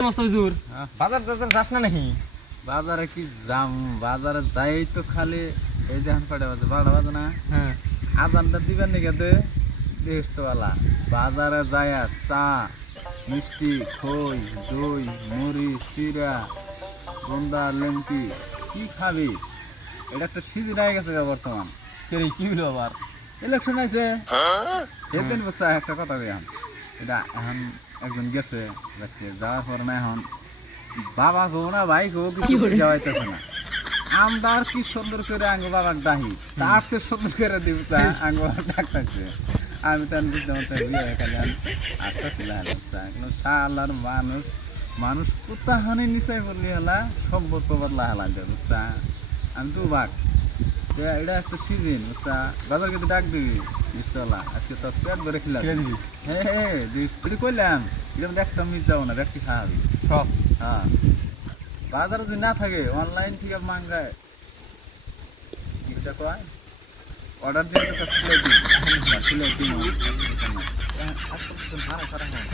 হুজুর বাজার টাজার যাস না নাকি? বাজারে কি যাম, বাজারে যাই তো খালি এই যে কয়টা বাজে, 12টা বাজে না? হ্যাঁ আজানটা দিবেন নাকি দে দেশ তো ওয়ালা বাজারে যায় চা মিষ্টি খই দই মুড়ি চিরা বন্দা লেমটি কি খাবি? এটা একটা সিজন হয়ে গেছে গা বর্তমান। কেরে কি হলো আবার? ইলেকশন আছে এদিন বসে একটা কথা কইলাম, এটা এখন একজন গেছে দেখতে যাওয়ার পর না এখন বাবা গো না ভাই গো কিছু যাওয়াইতেছে না। আমরা আর কি সুন্দর করে আঙ্গ বাবার ডাহি তার সে সুন্দর করে দিব তা আঙ্গ বাবা ডাকতেছে। আমি তো বুঝতে পারতাম খালি আসতেছিলাম কোনো শালার মানুষ মানুষ কোথাহানি নিচাই বললি হলা সম্পদ পাবার লাহা লাগবে বুঝছা। আমি তো বাঘ এটা একটা সিজন বুঝছা, বাজার কিন্তু ডাক দিবি বিশতলা আজকে তো পেট ভরে খেলাম। হ্যাঁ হ্যাঁ তুই কইলাম এরকম একটা মিস যাবো না, ব্যক্তি খাওয়াবি সব হ্যাঁ। বাজারে যদি না থাকে অনলাইন থেকে মাঙ্গায় কয় অর্ডার দিয়ে তো খুলে দিই ভাড়া করা হয়।